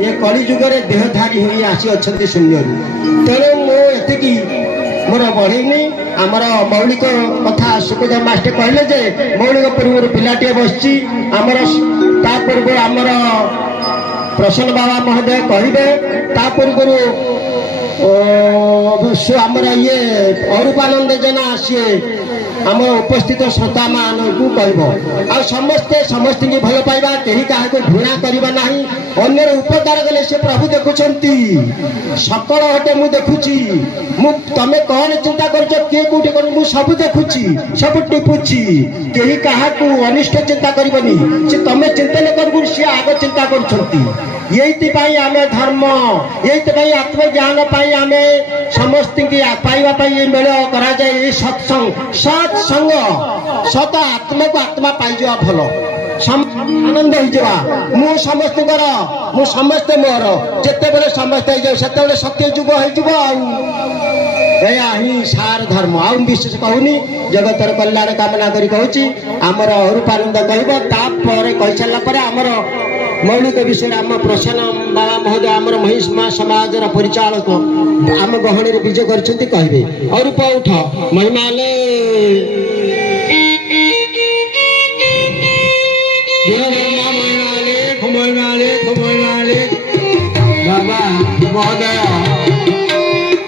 ये कली जुगर देहधारी हो आसी अच्छा शून्य तेणु मुझे मोर बढ़ेनी आमर मौलिक कथा सुखदेव मास्टर कहले जे मौलिक पूर्व पिलाटे बसची आमर ता पूर्व आमर प्रसन्न बाबा महोदय कहे ता पूर्व आमर ये अरूपानंद जेना सी आम उपस्थित श्रोता मानू कह समस्ते समस्त की भल पाइबा कहीं क्या घृणा करवा ना अन्य उपकार कले से प्रभु देखुं सकल हटे मुझे देखुची तमें कौन चिंता कर किए कौटे कर सब देखुची सब टिपुची कहीं क्या अनिष्ट चिंता करनी से तुम चिंता न कर सी आग चिंता कर आम धर्म ये आत्मज्ञान आम समस्त की पाइबा मेल कराए सत्संग सत्संग सत आत्मा को आत्मा पाई भल आनंद हो समस्ते मोर जिते बड़े समस्ते से सत्य जुग हो सार धर्म आ विशेष कहूनी जगतर कल्याण कामना करी कहूँ आमर अरूपानंद कहपर कही सारापर आमर मौलिक विषय आम प्रसन्न बाबा महोदय आमर महिष्मा समाज परिचालक आम गहणी विजय कर कहे अरूप उठ महिमाले बाबा महोदय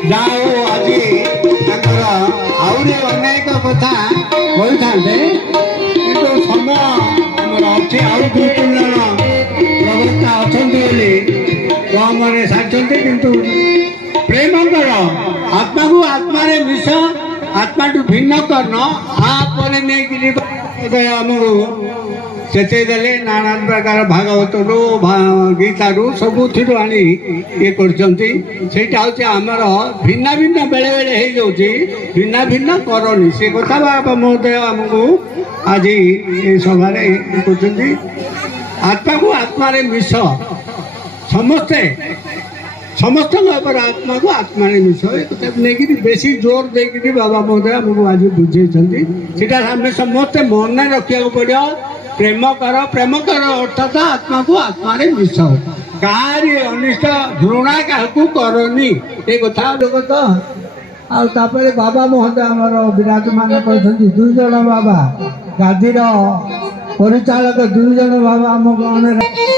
जाओ आज आहरी अनेक कथा कही था कि समय आमर अच्छे आउ दु तीन जन प्रवक्ता अच्छा कम सारी किंतु प्रेम कर आत्मा को आत्मा मिश आत्मा टू भिन्न करन आपर नहीं आमको चेतेदेले नाना प्रकार भागवत रू गीता रू सबुथि आनी ये करमर भिन्न भिन्न बेले बेले हो भिन्न भिन्न करनी से कथा बाबा महोदय आमको आज ये सभार कर आत्मा को आत्मा मिश समस्ते समस्त आत्मा को आत्मा मिश नहीं बेसी जोर देकर बाबा महोदय आमको आज बुझे आम समस्ते मन रखा पड़ो प्रेम कर अर्थात आत्मा को आत्मा मिश कहारी अनिष्ट घृणा क्या करनी ये कथा जगत आपर बाबा महोदय आमर विराजमान कर दुई जन बाबा गादीर परिचालक दुई जन बाबा आम गाँव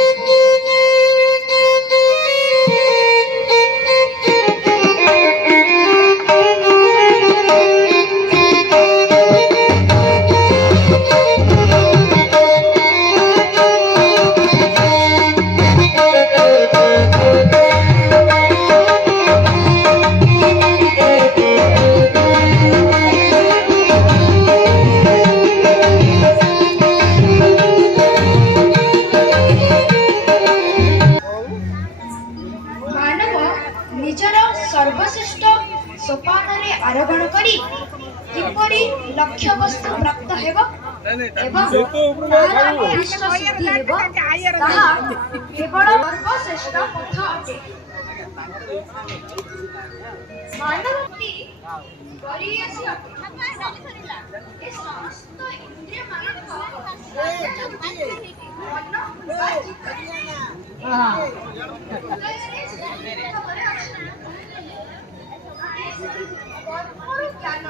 लक्ष्य वस्तु प्राप्त केवल सर्वश्रेष्ठ पथ अटे मानवती समस्त इंद्रिय ज्ञान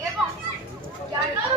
एवं ज्ञानर